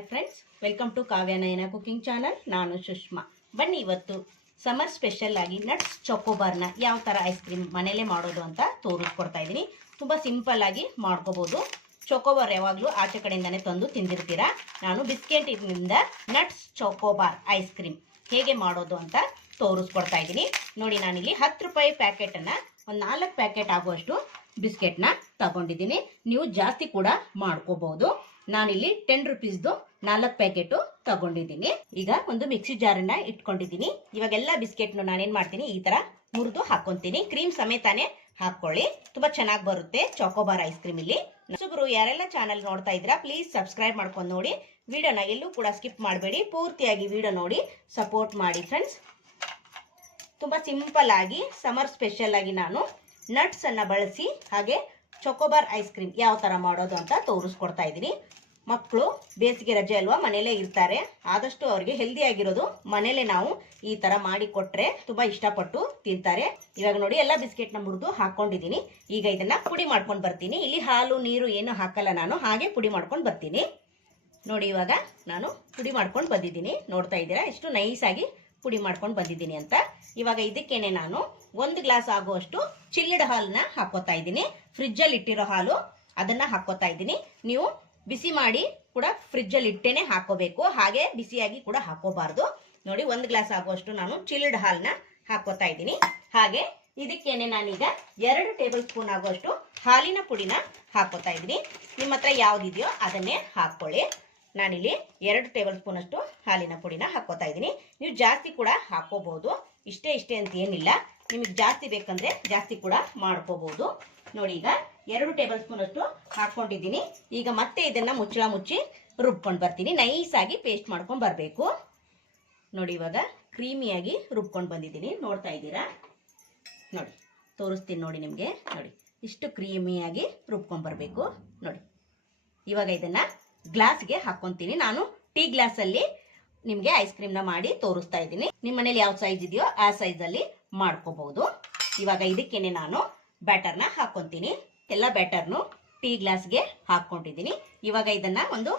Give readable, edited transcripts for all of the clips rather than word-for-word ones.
Hi friends, welcome to Kavya Nayana cooking channel. ನಾನು ಸುಷ್ಮಾ. ಬನ್ನಿ ಇವತ್ತು ಸಮರ್ ಸ್ಪೆಷಲ್ ಆಗಿ ನಟ್ಸ್ ಚೊಕೋಬಾರ್ನ ಯಾವ ಥರ ಐಸ್ ಕ್ರೀಮ್ ಮನೇಲೇ ಮಾಡೋದು ಅಂತ ತೋರಿಸ್ಕೊಡ್ತಾ ಇದ್ದೀನಿ. ತುಂಬ ಸಿಂಪಲ್ ಆಗಿ ಮಾಡ್ಕೋಬೋದು. ಚೊಕೋಬಾರ್ ಯಾವಾಗಲೂ ಆಚೆ ಕಡೆಯಿಂದನೇ ತಂದು ತಿಂದಿರ್ತೀರಾ. ನಾನು ಬಿಸ್ಕೆಟಿನಿಂದ ನಟ್ಸ್ ಚೊಕೋಬಾರ್ ಐಸ್ ಕ್ರೀಮ್ ಹೇಗೆ ಮಾಡೋದು ಅಂತ ತೋರಿಸ್ಕೊಡ್ತಾ ಇದ್ದೀನಿ. ನೋಡಿ, ನಾನಿಲ್ಲಿ 10 ರೂಪಾಯಿ ಪ್ಯಾಕೆಟನ್ನು ಒಂದು 4 ಪ್ಯಾಕೆಟ್ ಆಗುವಷ್ಟು ಬಿಸ್ಕೆಟ್ನ ತಗೊಂಡಿದ್ದೀನಿ. ನೀವು ಜಾಸ್ತಿ ಕೂಡ ಮಾಡ್ಕೋಬಹುದು. ನಾನಿಲ್ಲಿ 10 ರುಪೀಸ್ದು 4 ಪ್ಯಾಕೆಟು ತಗೊಂಡಿದ್ದೀನಿ. ಈಗ ಒಂದು ಮಿಕ್ಸಿ ಜಾರನ್ನ ಇಟ್ಕೊಂಡಿದ್ದೀನಿ. ಇವಾಗೆಲ್ಲ ಬಿಸ್ಕೆಟ್ನು ನಾನೇನ್ ಮಾಡ್ತೀನಿ, ಈ ತರ ಮುರಿದು ಹಾಕೊಂತೀನಿ. ಕ್ರೀಮ್ ಸಮೇತಾನೆ ಹಾಕೊಳ್ಳಿ, ತುಂಬಾ ಚೆನ್ನಾಗಿ ಬರುತ್ತೆ ಚೊಕೋಬಾರ್ ಐಸ್ ಕ್ರೀಮ್. ಇಲ್ಲಿ ಹೊಸಬ್ರು ಯಾರೆಲ್ಲ ಚಾನಲ್ ನೋಡ್ತಾ ಇದ್ದೀರಾ, ಪ್ಲೀಸ್ ಸಬ್ಸ್ಕ್ರೈಬ್ ಮಾಡ್ಕೊಂಡು ನೋಡಿ. ವಿಡಿಯೋನ ಎಲ್ಲೂ ಕೂಡ ಸ್ಕಿಪ್ ಮಾಡಬೇಡಿ, ಪೂರ್ತಿಯಾಗಿ ವಿಡಿಯೋ ನೋಡಿ ಸಪೋರ್ಟ್ ಮಾಡಿ ಫ್ರೆಂಡ್ಸ್. ತುಂಬಾ ಸಿಂಪಲ್ ಆಗಿ ಸಮರ್ ಸ್ಪೆಷಲ್ ಆಗಿ ನಾನು ನಟ್ಸ್ ಅನ್ನ ಬಳಸಿ ಹಾಗೆ ಚೊಕೋಬಾರ್ ಐಸ್ ಕ್ರೀಮ್ ಯಾವ ತರ ಮಾಡೋದು ಅಂತ ತೋರಿಸ್ಕೊಡ್ತಾ ಇದ್ದೀನಿ. ಮಕ್ಕಳು ಬೇಸಿಗೆ ರಜೆ ಅಲ್ವಾ, ಮನೇಲೇ ಇರ್ತಾರೆ. ಆದಷ್ಟು ಅವ್ರಿಗೆ ಹೆಲ್ದಿ ಆಗಿರೋದು ಮನೇಲೆ ನಾವು ಈ ತರ ಮಾಡಿ ಕೊಟ್ರೆ ತುಂಬಾ ಇಷ್ಟಪಟ್ಟು ತಿಂತಾರೆ. ಇವಾಗ ನೋಡಿ, ಎಲ್ಲ ಬಿಸ್ಕೆಟ್ ನ ಮುರಿದು ಹಾಕೊಂಡಿದ್ದೀನಿ. ಈಗ ಇದನ್ನ ಪುಡಿ ಮಾಡ್ಕೊಂಡು ಬರ್ತೀನಿ. ಇಲ್ಲಿ ಹಾಲು ನೀರು ಏನು ಹಾಕಲ್ಲ, ನಾನು ಹಾಗೆ ಪುಡಿ ಮಾಡ್ಕೊಂಡು ಬರ್ತೀನಿ. ನೋಡಿ, ಇವಾಗ ನಾನು ಪುಡಿ ಮಾಡ್ಕೊಂಡು ಬಂದಿದ್ದೀನಿ. ನೋಡ್ತಾ ಇದ್ದೀರಾ ಎಷ್ಟು ನೈಸ್ ಆಗಿ ಪುಡಿ ಮಾಡ್ಕೊಂಡು ಬಂದಿದ್ದೀನಿ ಅಂತ. ಇವಾಗ ಇದಕ್ಕೇನೆ ನಾನು 1 ಗ್ಲಾಸ್ ಆಗುವಷ್ಟು ಚಿಲ್ಡ್ ಹಾಲನ್ನ ಹಾಕೋತಾ ಇದ್ದೀನಿ. ಫ್ರಿಜ್ ಅಲ್ಲಿ ಇಟ್ಟಿರೋ ಹಾಲು ಅದನ್ನ ಹಾಕೋತಾ ಇದ್ದೀನಿ. ನೀವು ಬಿಸಿ ಮಾಡಿ ಕೂಡ ಫ್ರಿಜ್ ಅಲ್ಲಿ ಇಟ್ಟೇನೆ ಹಾಕೋಬೇಕು, ಹಾಗೆ ಬಿಸಿಯಾಗಿ ಕೂಡ ಹಾಕೋಬಾರ್ದು. ನೋಡಿ, 1 ಗ್ಲಾಸ್ ಆಗುವಷ್ಟು ನಾನು ಚಿಲ್ಡ್ ಹಾಲನ್ನ ಹಾಕೋತಾ ಇದ್ದೀನಿ. ಹಾಗೆ ಇದಕ್ಕೇನೆ ನಾನೀಗ 2 ಟೇಬಲ್ ಸ್ಪೂನ್ ಆಗುವಷ್ಟು ಹಾಲಿನ ಪುಡಿನ ಹಾಕೋತಾ ಇದ್ದೀನಿ. ನಿಮ್ಮ ಹತ್ರ ಯಾವ್ದಿದೆಯೋ ಅದನ್ನೇ ಹಾಕೊಳ್ಳಿ. ನಾನಿಲ್ಲಿ 2 ಟೇಬಲ್ ಸ್ಪೂನ್ ಅಷ್ಟು ಹಾಲಿನ ಪುಡಿನ ಹಾಕೋತಾ ಇದ್ದೀನಿ. ನೀವು ಜಾಸ್ತಿ ಕೂಡ ಹಾಕೋಬಹುದು, ಇಷ್ಟೇ ಅಂತ ಏನಿಲ್ಲ. ನಿಮಗೆ ಜಾಸ್ತಿ ಬೇಕಂದ್ರೆ ಜಾಸ್ತಿ ಕೂಡ ಮಾಡ್ಕೋಬಹುದು. ನೋಡಿ, ಈಗ 2 ಟೇಬಲ್ ಸ್ಪೂನ್ ಅಷ್ಟು ಹಾಕೊಂಡಿದ್ದೀನಿ. ಈಗ ಮತ್ತೆ ಇದನ್ನ ಮುಚ್ಚಳ ಮುಚ್ಚಿ ರುಬ್ಕೊಂಡು ಬರ್ತೀನಿ. ನೈಸ್ ಆಗಿ ಪೇಸ್ಟ್ ಮಾಡ್ಕೊಂಡು ಬರಬೇಕು. ನೋಡಿ, ಇವಾಗ ಕ್ರೀಮಿಯಾಗಿ ರುಬ್ಕೊಂಡು ಬಂದಿದ್ದೀನಿ. ನೋಡ್ತಾ ಇದ್ದೀರಾ? ನೋಡಿ, ತೋರಿಸ್ತೀನಿ ನೋಡಿ ನಿಮಗೆ. ನೋಡಿ, ಇಷ್ಟು ಕ್ರೀಮಿಯಾಗಿ ರುಬ್ಕೊಂಡು ಬರಬೇಕು. ನೋಡಿ, ಇವಾಗ ಇದನ್ನ ಗ್ಲಾಸ್ಗೆ ಹಾಕೊಂತೀನಿ. ನಾನು ಟೀ ಗ್ಲಾಸ್ ಅಲ್ಲಿ ನಿಮ್ಗೆ ಐಸ್ ಕ್ರೀಮ್ ನ ಮಾಡಿ ತೋರಿಸ್ತಾ ಇದ್ದೀನಿ. ನಿಮ್ಮ ಮನೇಲಿ ಯಾವ ಸೈಜ್ ಇದೆಯೋ ಆ ಸೈಜ್ ಅಲ್ಲಿ ಮಾಡ್ಕೋಬಹುದು. ಇವಾಗ ಇದಕ್ಕೇನೆ ನಾನು ಬ್ಯಾಟರ್ನ ಹಾಕೊಂತೀನಿ. ಎಲ್ಲ ಬ್ಯಾಟರ್ನು ಟೀ ಗ್ಲಾಸ್ಗೆ ಹಾಕೊಂಡಿದ್ದೀನಿ. ಇವಾಗ ಇದನ್ನ ಒಂದು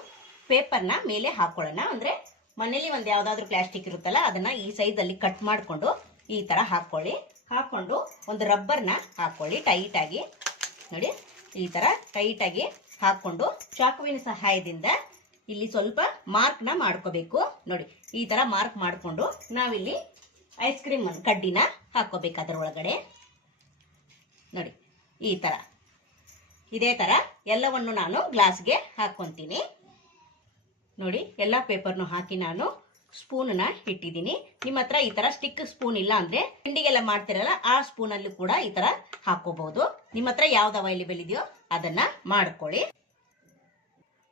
ಪೇಪರ್ನ ಮೇಲೆ ಹಾಕೊಳ್ಳೋಣ. ಅಂದ್ರೆ ಮನೇಲಿ ಒಂದು ಯಾವ್ದಾದ್ರು ಪ್ಲಾಸ್ಟಿಕ್ ಇರುತ್ತಲ್ಲ, ಅದನ್ನ ಈ ಸೈಜ್ ಅಲ್ಲಿ ಕಟ್ ಮಾಡ್ಕೊಂಡು ಈ ತರ ಹಾಕೊಳ್ಳಿ. ಹಾಕೊಂಡು ಒಂದು ರಬ್ಬರ್ನ ಹಾಕೊಳ್ಳಿ ಟೈಟ್ ಆಗಿ. ನೋಡಿ, ಈ ತರ ಟೈಟ್ ಆಗಿ ಹಾಕೊಂಡು ಚಾಕುವಿನ ಸಹಾಯದಿಂದ ಇಲ್ಲಿ ಸ್ವಲ್ಪ ಮಾರ್ಕ್ ನ ಮಾಡ್ಕೋಬೇಕು. ನೋಡಿ, ಈ ತರ ಮಾರ್ಕ್ ಮಾಡ್ಕೊಂಡು ನಾವಿಲ್ಲಿ ಐಸ್ ಕ್ರೀಮ್ ಕಡ್ಡಿನ ಹಾಕೋಬೇಕು ಅದರ ಒಳಗಡೆ. ನೋಡಿ, ಈ ತರ ಇದೇ ತರ ಎಲ್ಲವನ್ನು ನಾನು ಗ್ಲಾಸ್ಗೆ ಹಾಕೊಂತೀನಿ. ನೋಡಿ, ಎಲ್ಲ ಪೇಪರ್ನು ಹಾಕಿ ನಾನು ಸ್ಪೂನ್ನ ಇಟ್ಟಿದ್ದೀನಿ. ನಿಮ್ಮ ಹತ್ರ ಈ ತರ ಸ್ಟಿಕ್ ಸ್ಪೂನ್ ಇಲ್ಲ ಅಂದ್ರೆ ತಿಂಡಿಗೆಲ್ಲ ಮಾಡ್ತಿರಲ್ಲ ಆ ಸ್ಪೂನ್ ಅಲ್ಲೂ ಕೂಡ ಈ ತರ ಹಾಕೋಬಹುದು. ನಿಮ್ಮ ಹತ್ರ ಯಾವ್ದು ಅವೈಲೇಬಲ್ ಇದೆಯೋ ಅದನ್ನ ಮಾಡ್ಕೊಳ್ಳಿ.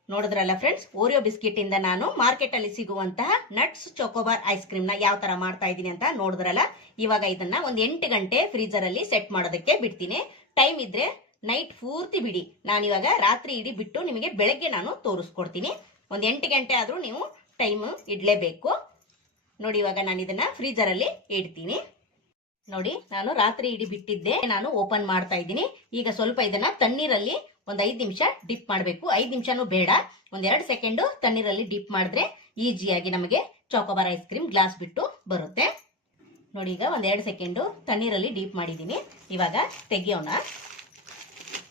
ನೋಡಿದ್ರಲ್ಲ ಫ್ರೆಂಡ್ಸ್, ಓರಿಯೋ ಬಿಸ್ಕೆಟ್ ಇಂದ ನಾನು ಮಾರ್ಕೆಟ್ ಅಲ್ಲಿ ಸಿಗುವಂತಹ ನಟ್ಸ್ ಚೊಕೋಬಾರ್ ಐಸ್ ಕ್ರೀಮ್ ನ ಯಾವ ತರ ಮಾಡ್ತಾ ಇದ್ದೀನಿ ಅಂತ ನೋಡಿದ್ರಲ್ಲ. ಇವಾಗ ಇದನ್ನ ಒಂದು 8 ಗಂಟೆ ಫ್ರೀಜರ್ ಅಲ್ಲಿ ಸೆಟ್ ಮಾಡೋದಕ್ಕೆ ಬಿಡ್ತೀನಿ. ಟೈಮ್ ಇದ್ರೆ ನೈಟ್ ಪೂರ್ತಿ ಬಿಡಿ. ನಾನು ಇವಾಗ ರಾತ್ರಿ ಇಡೀ ಬಿಟ್ಟು ನಿಮಗೆ ಬೆಳಗ್ಗೆ ನಾನು ತೋರಿಸ್ಕೊಡ್ತೀನಿ. ಒಂದು 8 ಗಂಟೆ ಆದ್ರೂ ನೀವು ಟೈಮ್ ಇಡ್ಲೇಬೇಕು. ನೋಡಿ, ಇವಾಗ ನಾನು ಇದನ್ನ ಫ್ರೀಜರ್ ಅಲ್ಲಿ ಇಡ್ತೀನಿ. ನೋಡಿ, ನಾನು ರಾತ್ರಿ ಇಡೀ ಬಿಟ್ಟಿದ್ದೆ, ನಾನು ಓಪನ್ ಮಾಡ್ತಾ ಇದ್ದೀನಿ. ಈಗ ಸ್ವಲ್ಪ ಇದನ್ನ ತಣ್ಣೀರಲ್ಲಿ ಒಂದು 5 ನಿಮಿಷ ಡಿಪ್ ಮಾಡಬೇಕು. 5 ನಿಮಿಷನೂ ಬೇಡ, ಒಂದ್ 2 ಸೆಕೆಂಡ್ ತಣ್ಣೀರಲ್ಲಿ ಡಿಪ್ ಮಾಡಿದ್ರೆ ಈಸಿಯಾಗಿ ನಮಗೆ ಚೊಕೋಬಾರ್ ಐಸ್ ಕ್ರೀಮ್ ಗ್ಲಾಸ್ ಬಿಟ್ಟು ಬರುತ್ತೆ. ನೋಡಿ, ಈಗ ಒಂದ್ 2 ಸೆಕೆಂಡ್ ತಣ್ಣೀರಲ್ಲಿ ಡೀಪ್ ಮಾಡಿದ್ದೀನಿ. ಇವಾಗ ತೆಗಿಯೋಣ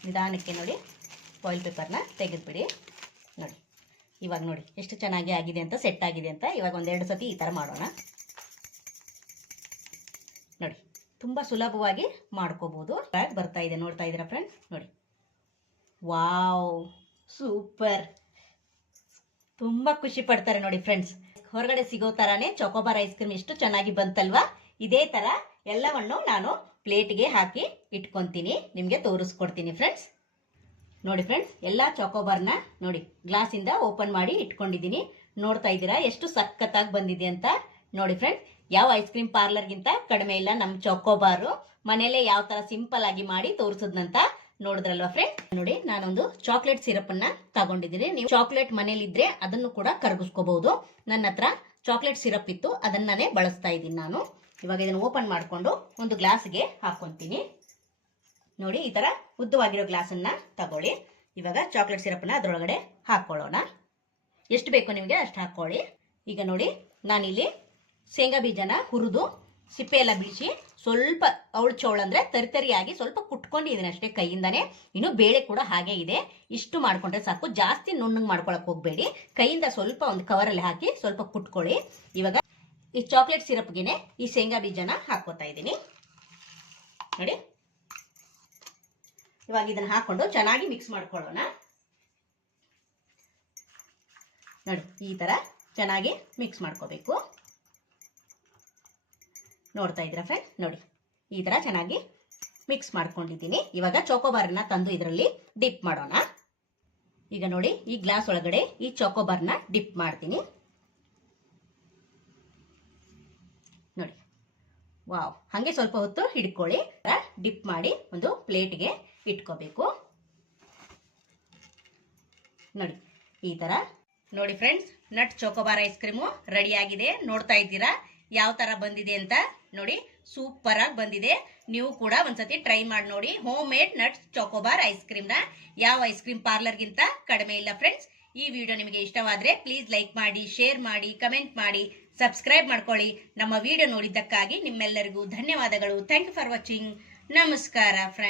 ನಿಧಾನಕ್ಕೆ. ನೋಡಿ, ಫಾಯಿಲ್ ಪೇಪರ್ನ ತೆಗೆದ್ಬಿಡಿ. ನೋಡಿ, ಇವಾಗ ನೋಡಿ ಎಷ್ಟು ಚೆನ್ನಾಗಿ ಆಗಿದೆ ಅಂತ, ಸೆಟ್ ಆಗಿದೆ ಅಂತ. ಇವಾಗ ಒಂದೆರಡು ಸತಿ ಈ ತರ ಮಾಡೋಣ. ನೋಡಿ, ತುಂಬಾ ಸುಲಭವಾಗಿ ಮಾಡ್ಕೋಬಹುದು. ಬರ್ತಾ ಇದೆ, ನೋಡ್ತಾ ಇದ್ದೀರಾ ಫ್ರೆಂಡ್ಸ್? ನೋಡಿ, ವಾವ್, ಸೂಪರ್. ತುಂಬಾ ಖುಷಿ ಪಡ್ತಾರೆ ನೋಡಿ ಫ್ರೆಂಡ್ಸ್. ಹೊರಗಡೆ ಸಿಗೋ ತರಾನೇ ಚೊಕೋಬಾರ್ ಐಸ್ ಕ್ರೀಮ್ ಎಷ್ಟು ಚೆನ್ನಾಗಿ ಬಂತಲ್ವಾ? ಇದೇ ತರ ಎಲ್ಲವನ್ನು ನಾನು ಪ್ಲೇಟ್ಗೆ ಹಾಕಿ ಇಟ್ಕೊಂತೀನಿ, ನಿಮ್ಗೆ ತೋರಿಸ್ಕೊಡ್ತೀನಿ ಫ್ರೆಂಡ್ಸ್. ನೋಡಿ ಫ್ರೆಂಡ್ಸ್, ಎಲ್ಲಾ ಚೊಕೋಬಾರ್ನ ನೋಡಿ ಗ್ಲಾಸ್ ಇಂದ ಓಪನ್ ಮಾಡಿ ಇಟ್ಕೊಂಡಿದ್ದೀನಿ. ನೋಡ್ತಾ ಇದ್ದೀರಾ ಎಷ್ಟು ಸಖತ್ತಾಗಿ ಬಂದಿದೆ ಅಂತ? ನೋಡಿ ಫ್ರೆಂಡ್ಸ್, ಯಾವ ಐಸ್ ಕ್ರೀಮ್ ಪಾರ್ಲರ್ಗಿಂತ ಕಡಿಮೆ ಇಲ್ಲ ನಮ್ ಚೊಕೋಬಾರು. ಮನೇಲೆ ಯಾವ ತರ ಸಿಂಪಲ್ ಆಗಿ ಮಾಡಿ ತೋರಿಸೋದಂತ ನೋಡಿದ್ರಲ್ವಾ ಫ್ರೆಂಡ್ಸ್? ನೋಡಿ, ನಾನೊಂದು ಚಾಕ್ಲೇಟ್ ಸಿರಪ್ ಅನ್ನ ತಗೊಂಡಿದ್ದೀನಿ. ನೀವು ಚಾಕ್ಲೇಟ್ ಮನೇಲಿ ಇದ್ರೆ ಅದನ್ನು ಕೂಡ ಕರಗಿಸ್ಕೋಬಹುದು. ನನ್ನ ಹತ್ರ ಚಾಕ್ಲೇಟ್ ಸಿರಪ್ ಇತ್ತು, ಅದನ್ನೇ ಬಳಸ್ತಾ ಇದ್ದೀನಿ ನಾನು. ಇವಾಗ ಇದನ್ನು ಓಪನ್ ಮಾಡ್ಕೊಂಡು ಒಂದು ಗ್ಲಾಸ್ಗೆ ಹಾಕೊಂತೀನಿ. ನೋಡಿ, ಈ ತರ ಉದ್ದವಾಗಿರೋ ಗ್ಲಾಸ್ ಅನ್ನ ತಗೊಳ್ಳಿ. ಇವಾಗ ಚಾಕ್ಲೇಟ್ ಸಿರಪ್ ನ ಅದರೊಳಗಡೆ ಹಾಕೊಳ್ಳೋಣ. ಎಷ್ಟು ಬೇಕೋ ನಿಮಗೆ ಅಷ್ಟು ಹಾಕ್ಕೊಳ್ಳಿ. ಈಗ ನೋಡಿ ನಾನಿಲ್ಲಿ ಶೇಂಗಾ ಬೀಜನ ಹುರಿದು ಸಿಪ್ಪೆ ಎಲ್ಲ ಬಿಡಿಸಿ ಸ್ವಲ್ಪ ಅವಳು ಚೌಳು ಅಂದರೆ ತರಿತರಿಯಾಗಿ ಸ್ವಲ್ಪ ಕುಟ್ಕೊಂಡಿದ್ದೀನಿ ಅಷ್ಟೇ ಕೈಯಿಂದಾನೆ. ಇನ್ನು ಬೇಳೆ ಕೂಡ ಹಾಗೆ ಇದೆ. ಇಷ್ಟು ಮಾಡ್ಕೊಂಡ್ರೆ ಸಾಕು, ಜಾಸ್ತಿ ನುಣ್ಣಗೆ ಮಾಡ್ಕೊಳಕ್ ಹೋಗಬೇಡಿ. ಕೈಯಿಂದ ಸ್ವಲ್ಪ ಒಂದು ಕವರಲ್ಲಿ ಹಾಕಿ ಸ್ವಲ್ಪ ಕುಟ್ಕೊಳ್ಳಿ. ಇವಾಗ ಈ ಚಾಕ್ಲೇಟ್ ಸಿರಪ್ಗೆನೆ ಈ ಶೇಂಗಾ ಬೀಜನ ಹಾಕೋತಾ ಇದ್ದೀನಿ ನೋಡಿ. ಇವಾಗ ಇದನ್ನ ಹಾಕೊಂಡು ಚೆನ್ನಾಗಿ ಮಿಕ್ಸ್ ಮಾಡ್ಕೊಳ್ಳೋಣ ನೋಡಿ. ಈ ತರ ಚೆನ್ನಾಗಿ ಮಿಕ್ಸ್ ಮಾಡ್ಕೋಬೇಕು. ನೋಡ್ತಾ ಇದ್ದೀರಾ ಫ್ರೆಂಡ್ಸ್, ನೋಡಿ ಈ ತರ ಚೆನ್ನಾಗಿ ಮಿಕ್ಸ್ ಮಾಡ್ಕೊಂಡಿದ್ದೀನಿ. ಇವಾಗ ಚೋಕೋಬಾರ್ನ ತಂದು ಇದರಲ್ಲಿ ಡಿಪ್ ಮಾಡೋಣ. ಈಗ ನೋಡಿ ಈ ಗ್ಲಾಸ್ ಒಳಗಡೆ ಈ ಚೋಕೋಬಾರ್ನ ಡಿಪ್ ಮಾಡ್ತೀನಿ ನೋಡಿ. ವಾವ್, ಹಾಗೆ ಸ್ವಲ್ಪ ಹೊತ್ತು ಹಿಡ್ಕೊಳ್ಳಿ. ಡಿಪ್ ಮಾಡಿ ಒಂದು ಪ್ಲೇಟ್ಗೆ ಇಟ್ಕೋಬೇಕು ನೋಡಿ. ಈ ತರ ನೋಡಿ friends, nut chocobar ice cream ready ಆಗಿದೆ. ನೋಡ್ತಾ ಇದ್ದೀರಾ ಯಾವ ತರ ಬಂದಿದೆ ಅಂತ ನೋಡಿ. ಸೂಪರ್ ಆಗಿ ಬಂದಿದೆ. ನೀವು ಕೂಡ ಒಂದ್ಸತಿ ಟ್ರೈ ಮಾಡಿ ನೋಡಿ. ಹೋಮ್ ಮೇಡ್ ನಟ್ಸ್ ಚೋಕೋಬಾರ್ ಐಸ್ ಕ್ರೀಮ್ನ ಯಾವ ಐಸ್ ಕ್ರೀಮ್ ಪಾರ್ಲರ್ಗಿಂತ ಕಡಿಮೆ ಇಲ್ಲ ಫ್ರೆಂಡ್ಸ್. ಈ ವಿಡಿಯೋ ನಿಮಗೆ ಇಷ್ಟವಾದ್ರೆ ಪ್ಲೀಸ್ ಲೈಕ್ ಮಾಡಿ, ಶೇರ್ ಮಾಡಿ, ಕಮೆಂಟ್ ಮಾಡಿ, ಸಬ್ಸ್ಕ್ರೈಬ್ ಮಾಡ್ಕೊಳ್ಳಿ. ನಮ್ಮ ವಿಡಿಯೋ ನೋಡಿದ್ದಕ್ಕಾಗಿ ನಿಮ್ಮೆಲ್ಲರಿಗೂ ಧನ್ಯವಾದಗಳು. Thank you for watching. ನಮಸ್ಕಾರ ಫ್ರೆಂಡ್ಸ್.